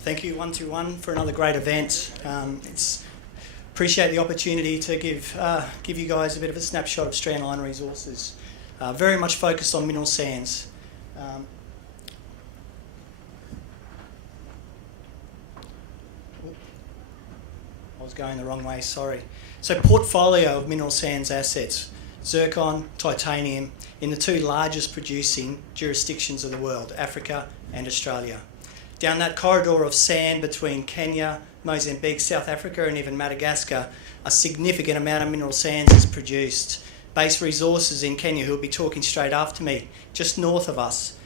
Thank you, 121, for another great event. Appreciate the opportunity to give you guys a bit of a snapshot of Strandline Resources. Very much focused on mineral sands. I was going the wrong way, sorry. So portfolio of mineral sands assets, zircon, titanium, in the two largest producing jurisdictions of the world, Africa and Australia. Down that corridor of sand between Kenya, Mozambique, South Africa and even Madagascar, a significant amount of mineral sands is produced. Base Resources in Kenya, who will be talking straight after me, just north of us,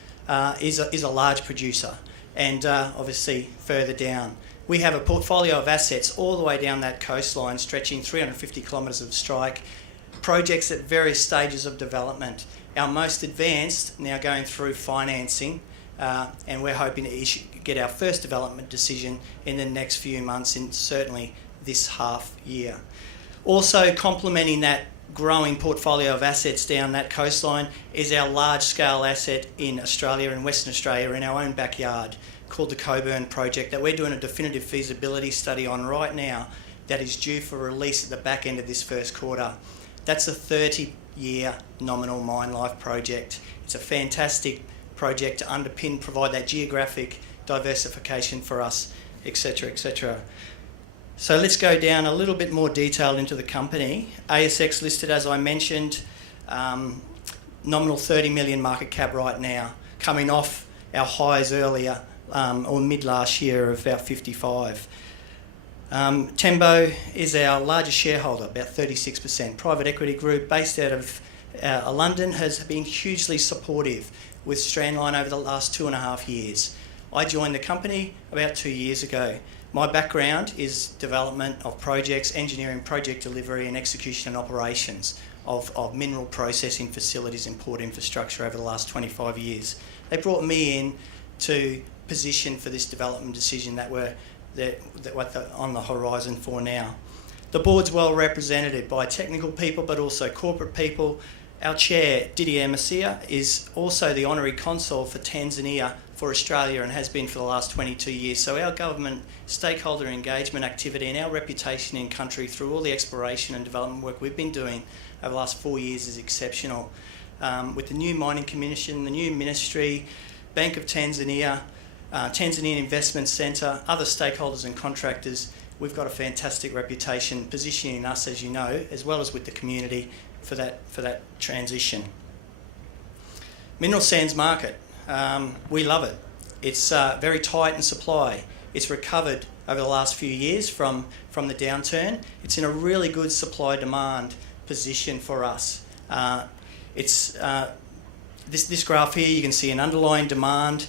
is a large producer, and obviously further down. We have a portfolio of assets all the way down that coastline, stretching 350 kilometres of strike, projects at various stages of development. Our most advanced now going through financing, and we're hoping to get our first development decision in the next few months, and certainly this half year. Also complementing that growing portfolio of assets down that coastline is our large-scale asset in Australia and Western Australia in our own backyard, called the Coburn Project, that we're doing a definitive feasibility study on right now that is due for release at the back end of this first quarter. That's a 30-year nominal mine life project. It's a fantastic project to underpin, provide that geographic diversification for us, etc., etc. So let's go down a little bit more detail into the company. ASX listed, as I mentioned, nominal 30 million market cap right now, coming off our highs earlier or mid last year of about 55. Tembo is our largest shareholder, about 36%. Private equity group based out of London has been hugely supportive with Strandline over the last 2.5 years. I joined the company about 2 years ago. My background is development of projects, engineering, project delivery and execution and operations of mineral processing facilities and port infrastructure over the last 25 years. They brought me in to position for this development decision that we're on the horizon for now. The board's well represented by technical people but also corporate people. Our chair, Didier Masia, is also the honorary consul for Tanzania for Australia and has been for the last 22 years. So our government stakeholder engagement activity and our reputation in country through all the exploration and development work we've been doing over the last 4 years is exceptional. With the new mining commission, the new ministry, Bank of Tanzania, Tanzanian Investment Centre, other stakeholders and contractors, we've got a fantastic reputation positioning us, as you know, as well as with the community for that transition. Mineral sands market, we love it. It's very tight in supply. It's recovered over the last few years from the downturn. It's in a really good supply-demand position for us. This graph here, you can see an underlying demand,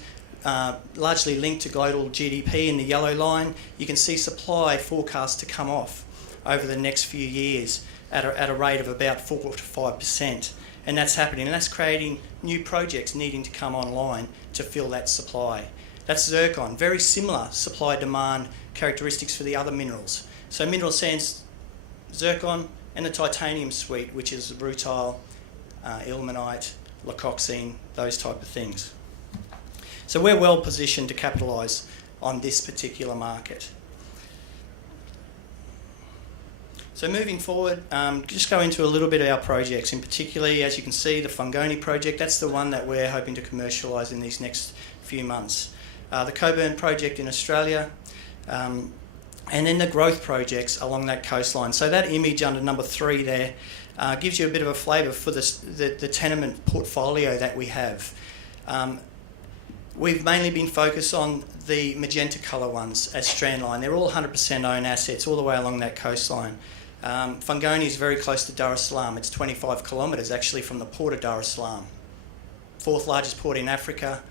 largely linked to global GDP in the yellow line. You can see supply forecast to come off over the next few years at a rate of about 4 to 5%. And that's happening, and that's creating new projects needing to come online to fill that supply. That's zircon, very similar supply-demand characteristics for the other minerals. So mineral sands, zircon, and the titanium suite, which is rutile, ilmenite, leucoxene, those type of things. So we're well positioned to capitalise on this particular market. So moving forward, just go into a little bit of our projects. In particular, as you can see, the Fungoni project, that's the one that we're hoping to commercialise in these next few months. The Coburn project in Australia, and then the growth projects along that coastline. So that image under number 3 there gives you a bit of a flavour for the tenement portfolio that we have. We've mainly been focused on the magenta colour ones as Strandline. They're all 100% owned assets all the way along that coastline. Fungoni is very close to Dar es Salaam. It's 25 kilometres actually from the port of Dar es Salaam. 4th largest port in Africa,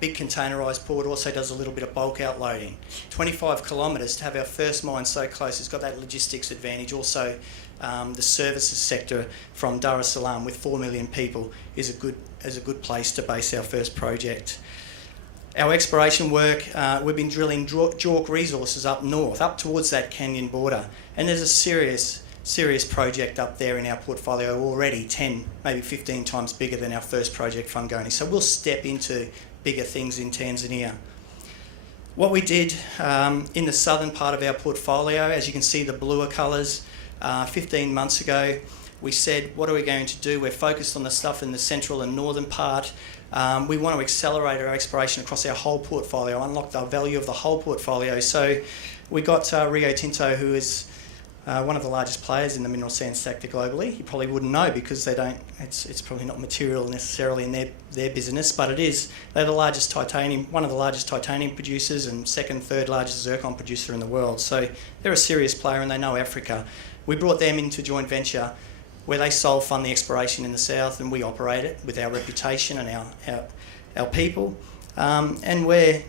big containerised port, also does a little bit of bulk outloading. 25 kilometres to have our first mine so close, it's got that logistics advantage. Also, the services sector from Dar es Salaam with 4 million people is a good place to base our first project. Our exploration work, we've been drilling JORC resources up north, up towards that Kenyan border, and there's a serious project up there in our portfolio already, 10, maybe 15 times bigger than our first project, Fungoni. So we'll step into bigger things in Tanzania. What we did in the southern part of our portfolio, as you can see the bluer colours, 15 months ago, we said, what are we going to do? We're focused on the stuff in the central and northern part. We want to accelerate our exploration across our whole portfolio, unlock the value of the whole portfolio. So we got Rio Tinto, who is one of the largest players in the mineral sands sector globally. You probably wouldn't know because they don't. It's probably not material necessarily in their business, but it is. They're the largest titanium, one of the largest titanium producers, and second, third largest zircon producer in the world. So they're a serious player and they know Africa. We brought them into joint venture where they sole fund the exploration in the south, and we operate it with our reputation and our people. And we're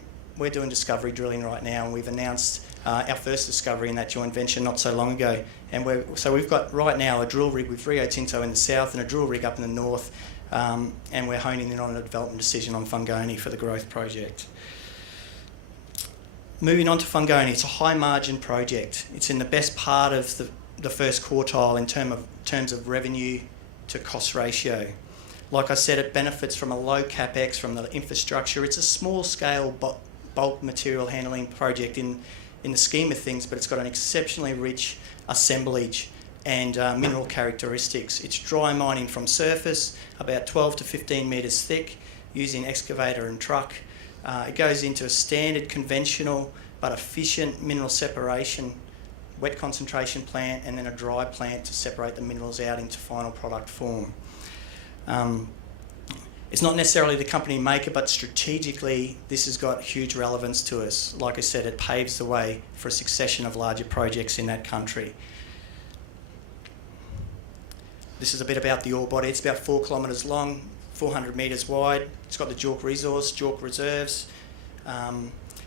doing discovery drilling right now, and we've announced our first discovery in that joint venture not so long ago. And so we've got right now a drill rig with Rio Tinto in the south and a drill rig up in the north, and we're honing in on a development decision on Fungoni for the growth project. Moving on to Fungoni, it's a high margin project. It's in the best part of the first quartile in terms of revenue to cost ratio. Like I said, it benefits from a low capex from the infrastructure. It's a small scale bulk material handling project in the scheme of things, but it's got an exceptionally rich assemblage and mineral characteristics. It's dry mining from surface, about 12 to 15 metres thick, using excavator and truck. It goes into a standard conventional but efficient mineral separation wet concentration plant, and then a dry plant to separate the minerals out into final product form. It's not necessarily the company maker, but strategically this has got huge relevance to us. Like I said, it paves the way for a succession of larger projects in that country. This is a bit about the ore body. It's about 4 kilometres long, 400 metres wide. It's got the JORC resource, JORC reserves.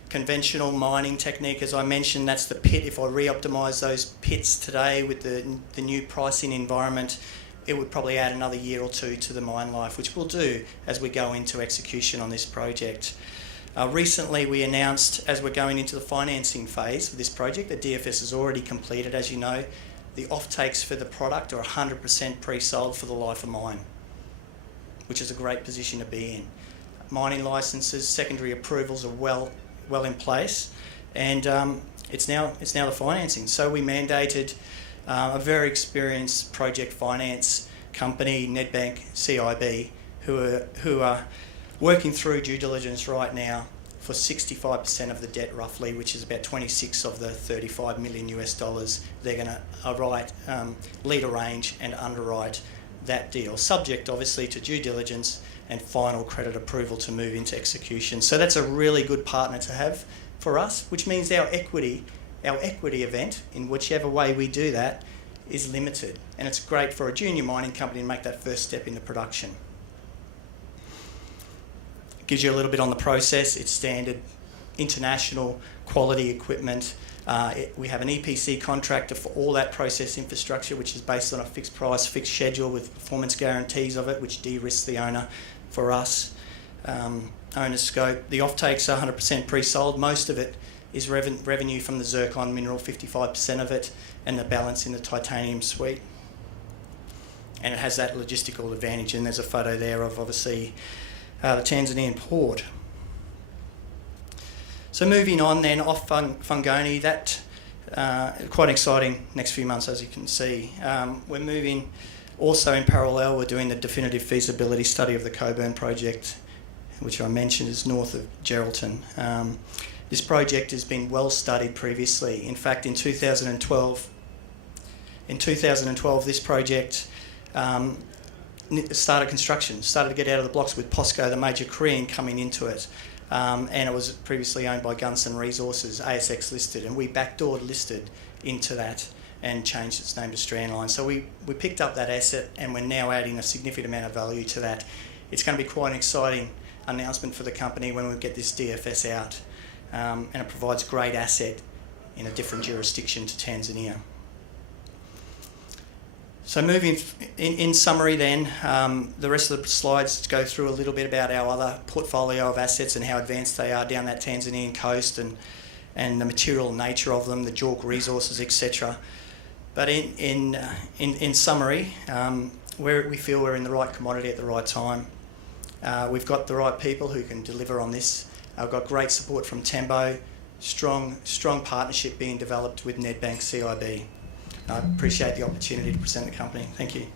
Conventional mining technique, as I mentioned, that's the pit. If I re-optimise those pits today with the new pricing environment, it would probably add another year or two to the mine life, which we'll do as we go into execution on this project. Recently we announced, as we're going into the financing phase for this project, the DFS is already completed, as you know. The offtakes for the product are 100% pre-sold for the life of mine, which is a great position to be in. Mining licences, secondary approvals are well in place, and it's now the financing. So we mandated a very experienced project finance company, Nedbank CIB, who are working through due diligence right now for 65% of the debt roughly, which is about 26 of the $35 million US. They're going to lead, arrange and underwrite that deal, subject obviously to due diligence and final credit approval to move into execution. So that's a really good partner to have for us, which means our equity event, in whichever way we do that, is limited. And it's great for a junior mining company to make that first step into production. It gives you a little bit on the process. It's standard international quality equipment. We have an EPC contractor for all that process infrastructure, which is based on a fixed price, fixed schedule with performance guarantees of it, which de-risks the owner for us. Owner's scope. The offtakes are 100% pre-sold. Most of it is revenue from the zircon mineral, 55% of it, and the balance in the titanium suite. And it has that logistical advantage, and there's a photo there of obviously the Tanzanian port. So moving on then, off Fungoni, that quite exciting next few months, as you can see. We're moving also in parallel, we're doing the definitive feasibility study of the Coburn project, which I mentioned is north of Geraldton. This project has been well studied previously. In fact, in 2012, this project started construction, started to get out of the blocks with POSCO, the major Korean, coming into it. And it was previously owned by Gunson Resources, ASX listed, and we backdoored listed into that and changed its name to Strandline. So we picked up that asset, and we're now adding a significant amount of value to that. It's going to be quite an exciting announcement for the company when we get this DFS out, and it provides great asset in a different jurisdiction to Tanzania. So moving in summary then, the rest of the slides go through a little bit about our other portfolio of assets and how advanced they are down that Tanzanian coast, and the material nature of them, the JORC resources, etc. But in summary, we feel we're in the right commodity at the right time. We've got the right people who can deliver on this. I've got great support from Tembo, strong partnership being developed with Nedbank CIB. I appreciate the opportunity to present the company. Thank you.